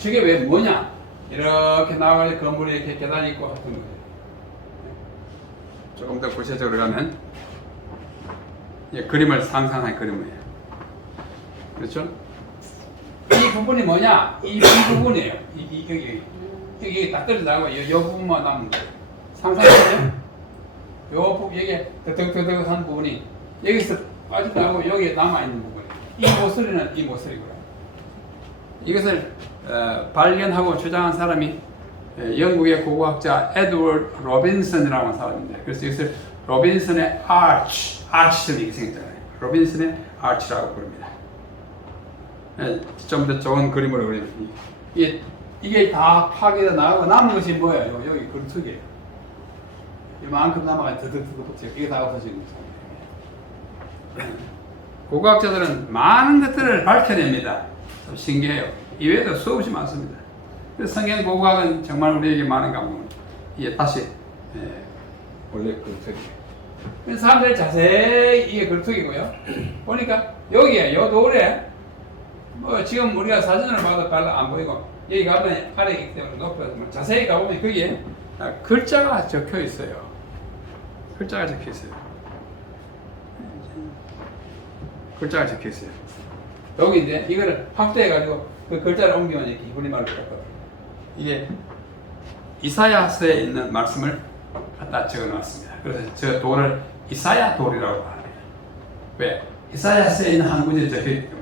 저게 왜 뭐냐? 이렇게 나와가지고 건물에 이렇게 계단이 있고 같은 거예요. 조금 더 구체적으로 가면 그림을 상상한 그림이에요. 그렇죠? 이 부분이 뭐냐? 이 부분이에요. 여기 딱 떨어져 나가고 이 부분만 남은 거예요. 상상하세요? 요 부분, 여기 더덕한 부분이 여기서 빠져나가고 여기에 남아있는 부분이에요. 이 모서리는 이 모서리고요. 이것을 발견하고 주장한 사람이 영국의 고고학자 에드워드 로빈슨이라고 하는 사람인데, 그래서 이것을 로빈슨의 아치를 이렇게 생겼잖아요. 로빈슨의 아치라고 부릅니다. 좀 더 좋은 그림으로 그리면 이게 다 파괴가 나가고 남은 것이 뭐예요? 여기 그루터기예요. 이만큼 남아가 더덕 붙여요. 이게 다 없어지는 거예요. 고고학자들은 많은 것들을 밝혀냅니다. 좀 신기해요. 이외에도 수없이 많습니다. 그래서 성경 고고학은 정말 우리에게 많은 감동을 다시 원래 그루터기예요. 그래서 사람들이 자세히 이게 그루터기고요. 보니까 여기에 요 돌에 지금 우리가 사진을 봐도 별로 안 보이고 여기 가면 아래에 있기 때문에 높여서 자세히 가보면 거기에 글자가 적혀 있어요. 글자가 적혀 있어요. 글자가 적혀 있어요. 여기인데 이거를 확대해가지고 그 글자를 옮기면 이렇게 히브리말로 바꿔요. 이게 이사야서에 있는 말씀을 갖다 적어놨습니다. 그래서 저 돌을 이사야 돌이라고 합니다. 왜? 이사야서에 있는 한 구절이 적혀있기 때문에.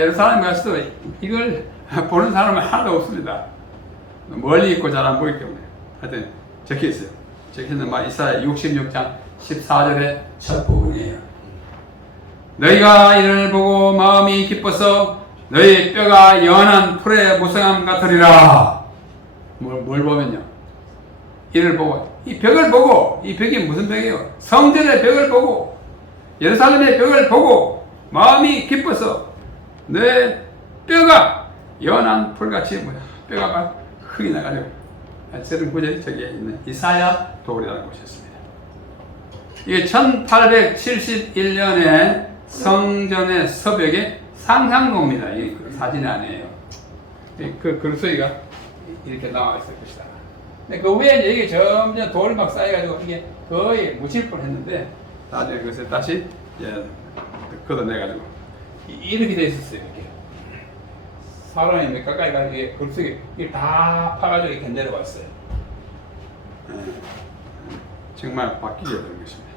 예루살렘 가서도 이걸 보는 사람은 하나도 없습니다. 멀리 있고 잘 안 보이기 때문에. 하여튼 적혀있어요. 적혀있는 말 이사야 66장 14절의 첫 부분이에요. 너희가 이를 보고 마음이 기뻐서 너희 뼈가 연한 풀의 무성함 같으리라. 뭘 보면요. 이를 보고 이 벽을 보고, 이 벽이 무슨 벽이에요? 성전의 벽을 보고, 예루살렘의 벽을 보고, 마음이 기뻐서 내 뼈가 연한 풀같이 뼈가 막 흙이 나가지고, 저런 구절이 저기에 있는 이사야 돌이라는 곳이었습니다. 이게 1871년에 성전의 서벽의 상상도입니다. 이 사진이 아니에요. 그 글소리가 이렇게 나와 있을 것이다. 근데 그 후에 이게 점점 돌이 막 쌓여가지고 이게 거의 묻힐 뻔 했는데, 나중에 그것을 다시 걷어내가지고 이렇게 돼 있었어요. 이렇게. 사람이 가까이 가서 이게 글속에 이게 다 파가지고 이렇게 내려왔어요. 정말 바뀌게 되는 것입니다.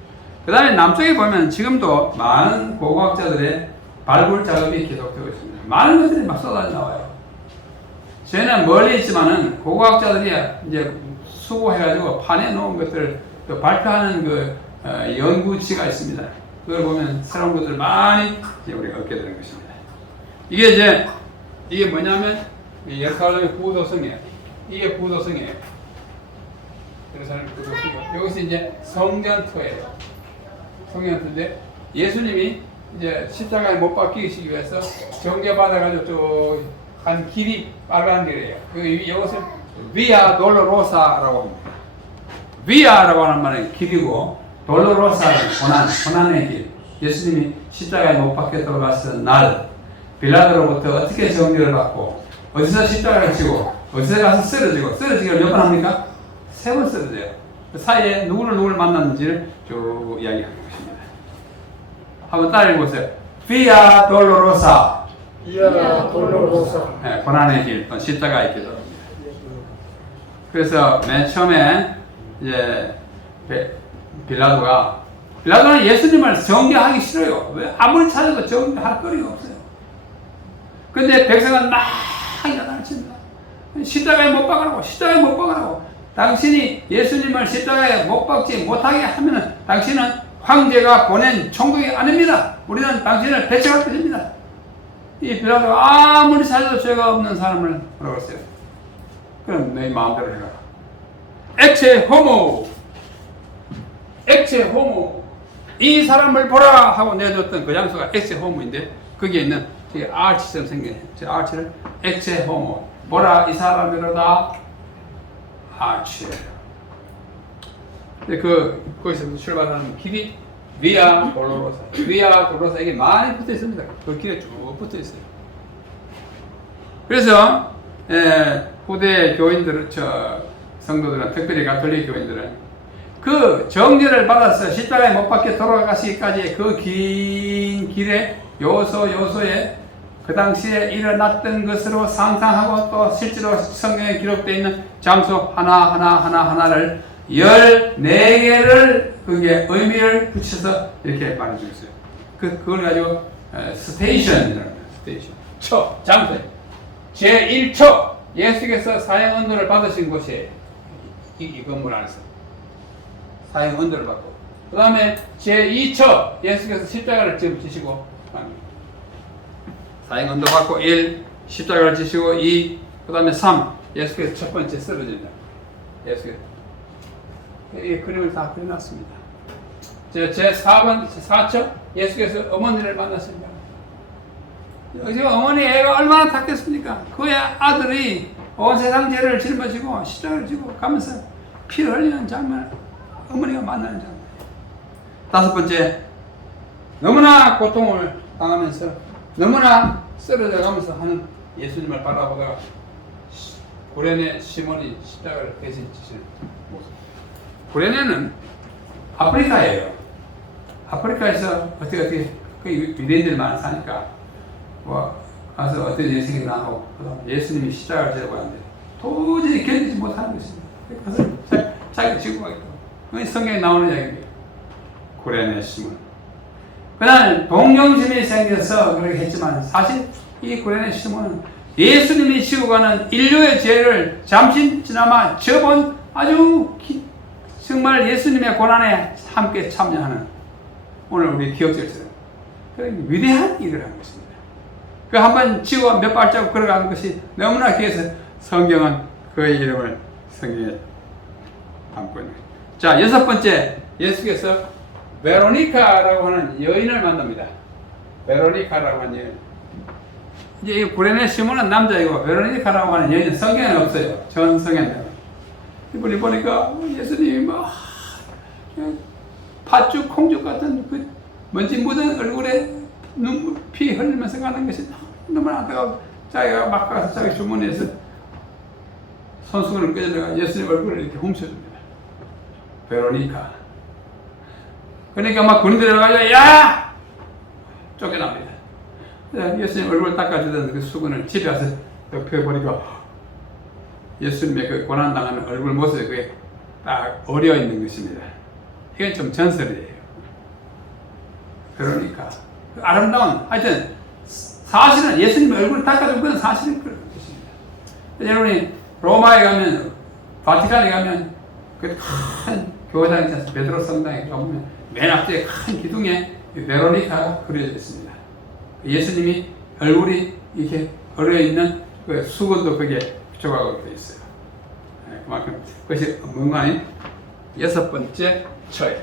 그 다음에 남쪽에 보면 지금도 많은 고고학자들의 발굴 작업이 계속되고 있습니다. 많은 것들이 막 쏟아져 나와요. 저희는 멀리 있지만은 고고학자들이 이제 수고해가지고 판에 놓은 것들을 또 발표하는 그 연구지가 있습니다. 그걸 보면 새로운 것들을 많이 이제 우리가 얻게 되는 것입니다. 이게 뭐냐면 예루살렘의 구도성이에요. 이게 구도성이에요. 예루살렘 구도성이고, 여기서 이제 성전터예요. 성전터인데 예수님이 이제 십자가에 못 박히시기 위해서 정죄받아가지고 또 한 길이 빨간 길이에요. 이것을 비아 돌로로사라고 합니다. 비아라고 하는 말은 길이고, 돌로로사는 고난의 길. 예수님이 십자가에 못 박혀 돌아갔을 날 빌라도로부터 어떻게 정죄를 받고, 어디서 십자가를 지고, 어디서 가서 쓰러지기를 몇 번 합니까? 3번 쓰러져요. 그 사이에 누구를 만났는지를 쭉 이야기하는 것입니다. 한번 따라 읽어보세요. 비아 돌로로사. 비아 돌로로사. 네, 고난의 길, 또 십자가의 길. 그래서 맨 처음에 이제 빌라도는 예수님을 정죄하기 싫어요. 왜? 아무리 찾아도 정죄할 거리가 없어요. 근데 백성은 막 야단을 칩니다. 십자가에 못 박으라고. 당신이 예수님을 십자가에 못 박지 못하게 하면은 당신은 황제가 보낸 총독이 아닙니다. 우리는 당신을 배척할 것입니다. 이 빌라도가 아무리 찾아도 죄가 없는 사람을 뭐라고 했어요? 그럼 내 마음대로 해라. 액체 호모. 이 사람을 보라 하고 내줬던 그 장소가 액체 호모인데, 거기에 있는 아치처럼 생긴 저 아치를 액체 호모. 보라 이 사람이로다. 아치. 근데 거기서 출발하는 길이 비아 돌로로사. 이게 많이 붙어 있습니다. 그 길에 쭉 붙어 있어요. 그래서 후대 교인들, 성도들은, 특별히 가톨릭 교인들은 그 정죄를 받아서 십자가에 못 박혀 돌아가시기까지 그 긴 길에 요소에 그 당시에 일어났던 것으로 상상하고, 또 실제로 성경에 기록되어 있는 장소 하나를 14개를 그게 의미를 붙여서 이렇게 말해주겠어요. 그걸 가지고 스테이션. 장소. 제1초 예수께서 사형 언도를 받으신 곳이 이 건물 안에서 사형 언도를 받고, 그 다음에 제2초 예수께서 십자가를 지시고 사형 언도 받고 1, 십자가를 지시고 2, 그 다음에 3, 예수께서 첫 번째 쓰러진다. 이 그림을 다 그려놨습니다. 제4초 예수께서 어머니를 만났습니다. 지금 어머니 애가 얼마나 탔겠습니까? 그의 아들이 온 세상 죄를 짊어지고 십자가를 지고 가면서 피를 흘리는 장면, 어머니가 만나는 장면. 5번째, 너무나 고통을 당하면서 너무나 쓰러져 가면서 하는 예수님을 바라보다가 구레네 시몬이 십자가를 대신 지시는 모습. 구레네는 아프리카예요. 아프리카에서 어떻게 그 유대인들 많이 사니까 가서 어떤 예수님이 나오고, 예수님이 십자가를 지고 하는데 도저히 견디지 못하는 것입니다. 그래서 자기가 지고 가겠고, 성경에 나오는 이야기입니다. 구레네 시몬. 그날 동정심이 생겨서 그렇게 했지만, 사실 이 구레네 시몬은 예수님이 지고 가는 인류의 죄를 잠시나마 접은 아주 정말 예수님의 고난에 함께 참여하는, 오늘 우리 기억절처럼 그런 위대한 일을 한 것입니다. 그 한 번 지고 몇 발자국 걸어가는 것이 너무나 귀해서 성경은 그의 이름을 성경에 담고 있는 거예요. 자, 여섯 번째, 예수께서 베로니카라고 하는 여인을 만납니다. 베로니카라고 하는 여인. 이제 이 구레네 시몬은 남자이고 베로니카라고 하는 여인은 성경에는 없어요. 전 성경에는. 이분이 보니까 예수님이 막 팥죽, 콩죽 같은 그 먼지 묻은 얼굴에 눈물, 피 흘리면서 가는 것이 너무 안타까워. 자기가 막 가서 자기 주머니에서 손수건을 꺼내다가 예수님 얼굴을 이렇게 훔쳐줍니다. 베로니카. 그러니까 막 군인들이 와가지고 야! 쫓겨납니다. 예수님 얼굴 닦아주던 그 수건을 집에 와서 펴보니까 예수님의 그 고난당하는 얼굴 모습이 그게 딱 어려 있는 것입니다. 이건 좀 전설이에요. 그러니까 그 아름다운 하여튼 사실은 예수님 얼굴을 닦아준 건 사실인 것입니다. 여러분이 로마에 가면 바티칸에 가면 그 큰 교회당이 있지 않습니까? 베드로 성당에 가보면 맨 앞에 큰 기둥에 베로니카가 그려져 있습니다. 예수님이 얼굴이 이렇게 어려 있는 그 수건도 거기에 조각으로 되어 있어요. 그만큼 그것이 뭔가인 여섯 번째 처예요.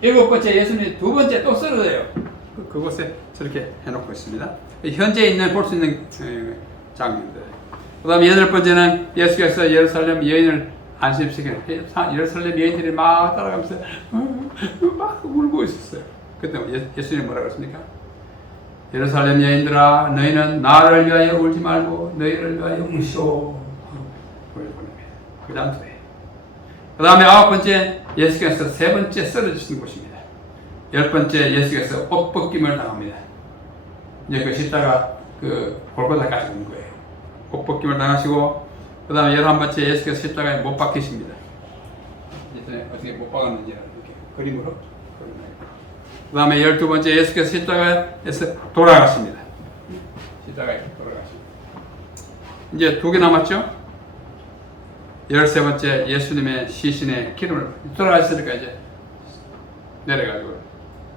일곱 번째 예수님이 두 번째 또 쓰러져요. 그곳에 저렇게 해놓고 있습니다. 현재 있는 볼 수 있는 장면들. 그 다음에 여덟 번째는 예수께서 예루살렘 여인을 안심시키는 예루살렘 여인들이 막 따라가면서 막 울고 있었어요. 그때 예수님이 뭐라고 했습니까? 예루살렘 여인들아 너희는 나를 위하여 울지 말고 너희를 위하여 우시오. 그 다음 돼. 그 다음에 아홉 번째 예수께서 세 번째 쓰러지시는 곳입니다. 열 번째 예수께서 옷 벗김을 당합니다. 이제 그 십자가 그 골고다까지 온 거예요. 옷 벗김을 당하시고 그 다음에 11번째 예수께서 십자가에 못 박히십니다. 이제 어떻게 못 박았는지 이렇게 그림으로. 그 다음에 12번째 예수께서 십자가에서 돌아가십니다. 십자가에 돌아가십니다. 이제 두 개 남았죠? 13번째 예수님의 시신에 기름을 돌아가셨으니까 이제 내려가지고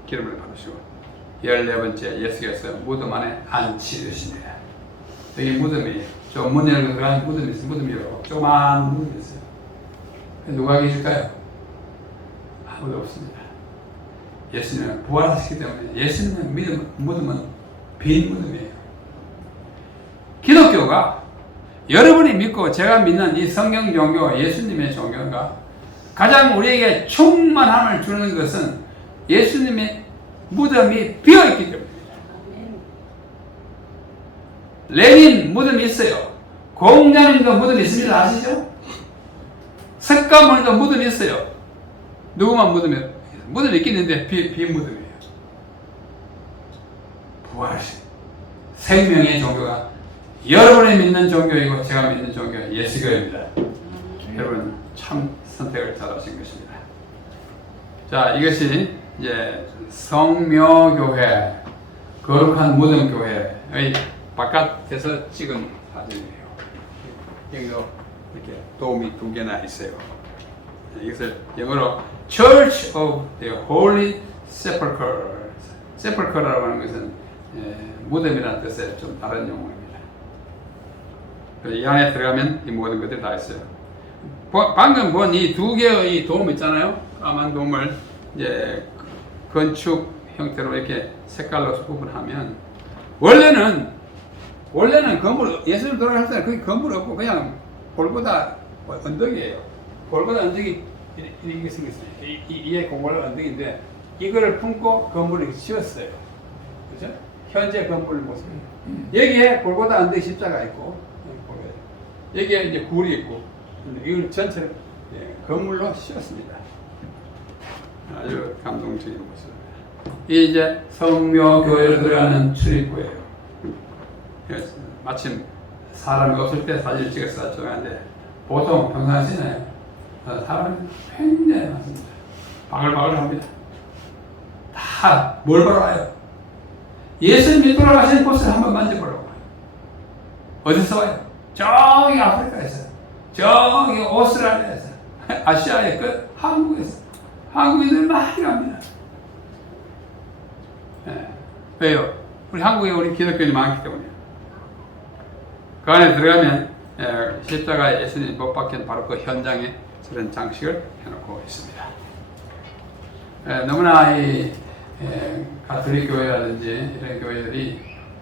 기름을 바르시고 14번째 예수께서 무덤 안에 앉히십니다. 여기 무덤이 좀 문 열고 들어가는 무덤이 있어요. 무덤이요. 조그만 무덤이 있어요. 누가 계실까요? 아무도 없습니다. 예수님은 부활하시기 때문에 예수님의 무덤은 빈 무덤이에요. 기독교가 여러분이 믿고 제가 믿는 이 성경 종교, 예수님의 종교가 가장 우리에게 충만함을 주는 것은 예수님의 무덤이 비어있기 때문입니다. 레닌 무덤이 있어요. 공자님도 무덤이 있습니다. 아시죠? 석가모니도 무덤이 있어요. 누구만 무덤이 있긴 있는데 빈 무덤이에요. 부활하신 생명의 종교가 여러분이 믿는 종교이고 제가 믿는 종교가 예수교입니다. 여러분 참 선택을 잘하신 것입니다. 자, 이것이 이제 성묘교회, 거룩한 무덤교회의 바깥에서 찍은 사진이에요. 여기도 이렇게 도움이 두 개나 있어요. 이것을 영어로 Church of the Holy Sepulchre, Sepulchre라고 하는 것은 무덤이라는 뜻의 좀 다른 용어입니다. 이 안에 들어가면 이 모든 것들이 다 있어요. 방금 본 이 두 개의 돔 있잖아요. 까만 돔을 이제 건축 형태로 이렇게 색깔로 구분하면 원래는 건물, 예수님 돌아갈 때는 거기 건물 없고 그냥 골고다 언덕이에요. 골고다 언덕이 이렇게 생겼어요. 이게 골고다 언덕인데 이거를 품고 건물을 지었어요. 그죠? 현재 건물 모습. 여기에 골고다 언덕 십자가 있고 여기에 이제 굴이 있고 이걸 전체를 건물로 씌웠습니다. 아주 감동적인 모습. 이 이제 성묘교회를 들어가는 출입구예요. 마침 사람이 없을 때 사진을 찍어서 찍었는데 보통 평상시에 사람이 굉장히 많습니다. 바글바글합니다. 다 뭘 보러 와요? 예수님이 돌아가신 곳을 한번 만져보려고 와요. 어디서 와요? 저기 아프리카에서, 저기 오스트랄리아에서, 아시아의 끝 한국에서 한국인들 많이 갑니다. 왜요? 우리 한국에 우리 기독교인이 많기 때문이에요. 그 안에 들어가면 십자가에 예수님이 못 박힌 바로 그 현장에 그런 장식을 해놓고 있습니다. 너무나 이 가톨릭 교회라든지 이런 교회들이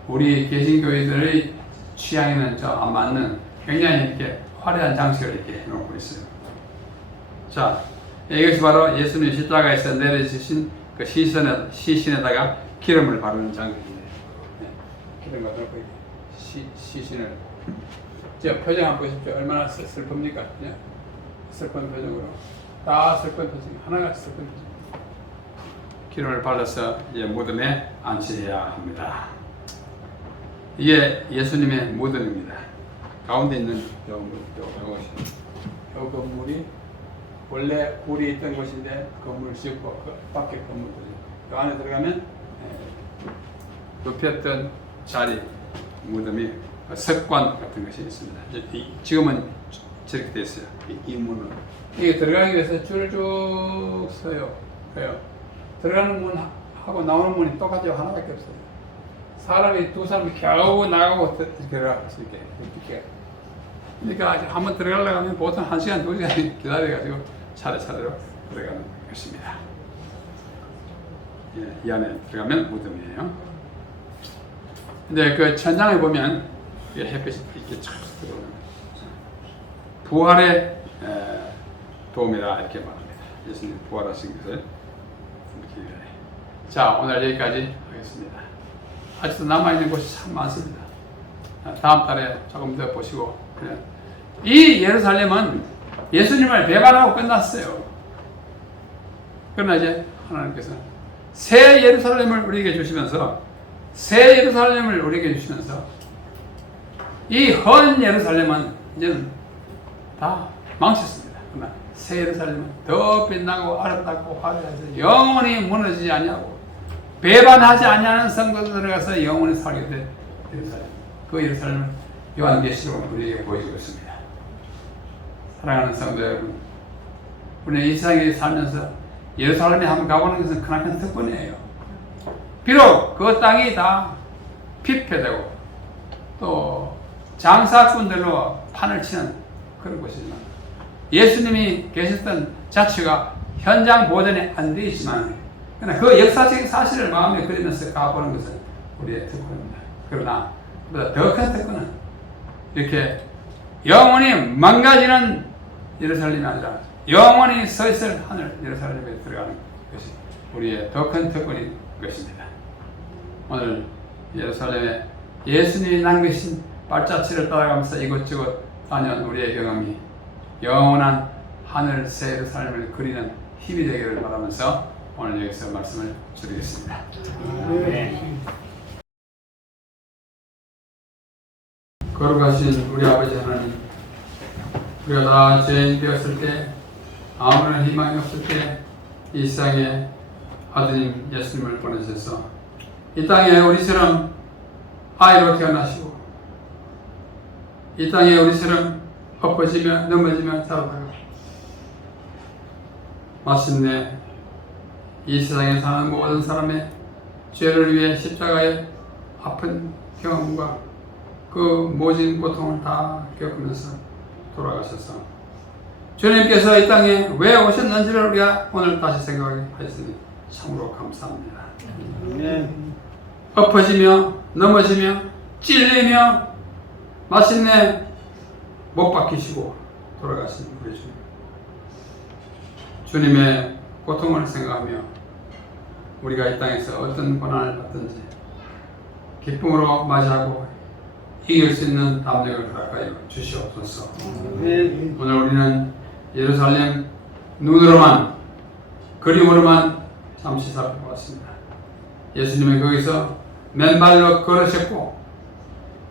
우리 개신교회들의 취향에는 좀 안 맞는 굉장히 이렇게 화려한 장식을 이렇게 해놓고 있어요. 자, 이것이 바로 예수님이 십자가에서 내려주신 그 시신에다가 기름을 바르는 장식이에요. 기름을 바르고 시신을. 저 표정 한번 보십시오. 얼마나 슬픕니까? 슬픈 표정으로. 다 슬픈 표정. 하나같이 슬픈 표정. 기름을 발라서 이제 무덤에 안치해야 합니다. 이게 예수님의 무덤입니다. 가운데 있는 이것이 이 건물이 원래 굴이 있던 곳인데 건물을 씌우고 그 밖에 건물들이 그 안에 들어가면 눕혔던 자리 무덤이 석관 같은 것이 있습니다. 지금은 저렇게 되어 있어요. 이 문은 이게 들어가기 위해서 줄을 쭉 서요. 왜요? 들어가는 문하고 나오는 문이 똑같죠. 하나밖에 없어요. 사람이 두 사람이 겨우 나가고 들어갈 수 있게 이렇게. 그러니까 한번 들어가려고 하면 보통 1시간, 2시간 기다려가지고 차례차례로 들어가는 것입니다. 이 안에 들어가면 무덤이에요. 근데 그 천장에 보면 햇빛이 이렇게 쫙 들어오는 부활의 도움이라 이렇게 말합니다. 예수님 부활하신 것을 숨기기 위해. 자, 오늘 여기까지 하겠습니다. 아직도 남아있는 곳이 참 많습니다. 다음 달에 조금 더 보시고. 이 예루살렘은 예수님을 배반하고 끝났어요. 그러나 이제 하나님께서 새 예루살렘을 우리에게 주시면서 이 헌 예루살렘은 이제는 다 망쳤습니다. 그러나 새 예루살렘은 더 빛나고 아름답고 화려해서 영원히 무너지지 아니하고 배반하지 아니하는 성도들 들어가서 영원히 살게 된 예루살렘. 그 예루살렘을 요한계시록은 우리에게 보여주고 있습니다. 사랑하는 성도 여러분, 우리는 이 세상에 살면서 예루살렘에 한번 가보는 것은 크나큰 특권이에요. 비록 그 땅이 다 피폐되고 또 장사꾼들로 판을 치는 그런 곳이지만 예수님이 계셨던 자체가 현장 보존이 안 되어 있지만 그러나 그 역사적인 사실을 마음에 그리면서 가보는 것은 우리의 특권입니다. 그러나 그보다 더 큰 특권은 이렇게 영원히 망가지는 예루살렘이 아니라 영원히 서 있을 하늘 예루살렘에 들어가는 것이 우리의 더 큰 특권인 것입니다. 오늘 예루살렘에 예수님이 남기신 발자취를 따라가면서 이곳저곳 다녀온 우리의 경험이 영원한 하늘 새 예루살렘을 그리는 힘이 되기를 바라면서 오늘 여기서 말씀을 드리겠습니다. 거룩하신 우리 아버지 하나님, 우리가 다 죄인 되었을 때 아무런 희망이 없을 때 이 세상에 아드님 예수님을 보내셔서 이 땅에 우리처럼 아이로 태어나시고 이 땅에 우리처럼 엎어지며 넘어지며 자라다가 마침내 이 세상에 사는 모든 사람의 죄를 위해 십자가의 아픈 경험과 그 모진 고통을 다 겪으면서 돌아가셔서 주님께서 이 땅에 왜 오셨는지를 우리가 오늘 다시 생각하였으니 참으로 감사합니다. 엎어지며 넘어지며 찔리며 마침내 못 박히시고 돌아가신 우리 주님. 주님의 고통을 생각하며 우리가 이 땅에서 어떤 고난을 받든지 기쁨으로 맞이하고 이길 수 있는 담력을 허락하여 주시옵소서. 오늘 우리는 예루살렘 눈으로만 그림으로만 잠시 살펴봤습니다. 예수님은 거기서 맨발로 걸으셨고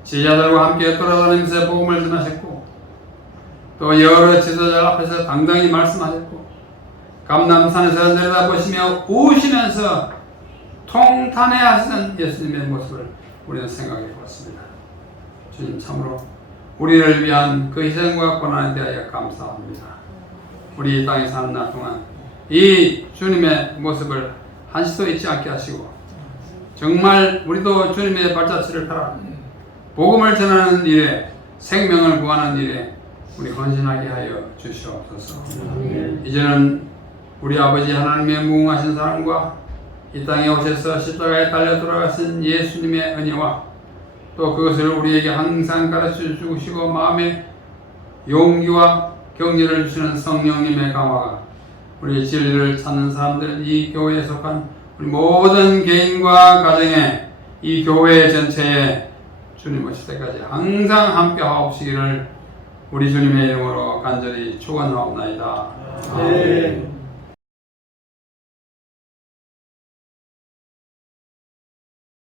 제자들과 함께 돌아다니면서 복음을 전하셨고 또 여러 지도자들 앞에서 당당히 말씀하셨고 감람산에서 내려다보시며 우시면서 통탄해하시는 예수님의 모습을 우리는 생각해 보았습니다. 주님 참으로 우리를 위한 그 희생과 고난에 대하여 감사합니다. 우리 이 땅에 사는 날 동안 이 주님의 모습을 한시도 잊지 않게 하시고 정말 우리도 주님의 발자취를 따라 복음을 전하는 일에 생명을 구하는 일에 우리 헌신하게 하여 주시옵소서. 아멘. 이제는 우리 아버지 하나님의 무궁하신 사랑과 이 땅에 오셔서 십자가에 달려 돌아가신 예수님의 은혜와 또 그것을 우리에게 항상 가르쳐 주시고 마음의 용기와 격려를 주시는 성령님의 강화가 우리 진리를 찾는 사람들, 이 교회에 속한 우리 모든 개인과 가정에 이 교회 전체에 주님 오실 때까지 항상 함께 하옵시기를 우리 주님의 이름으로 간절히 축원하옵나이다. 아멘.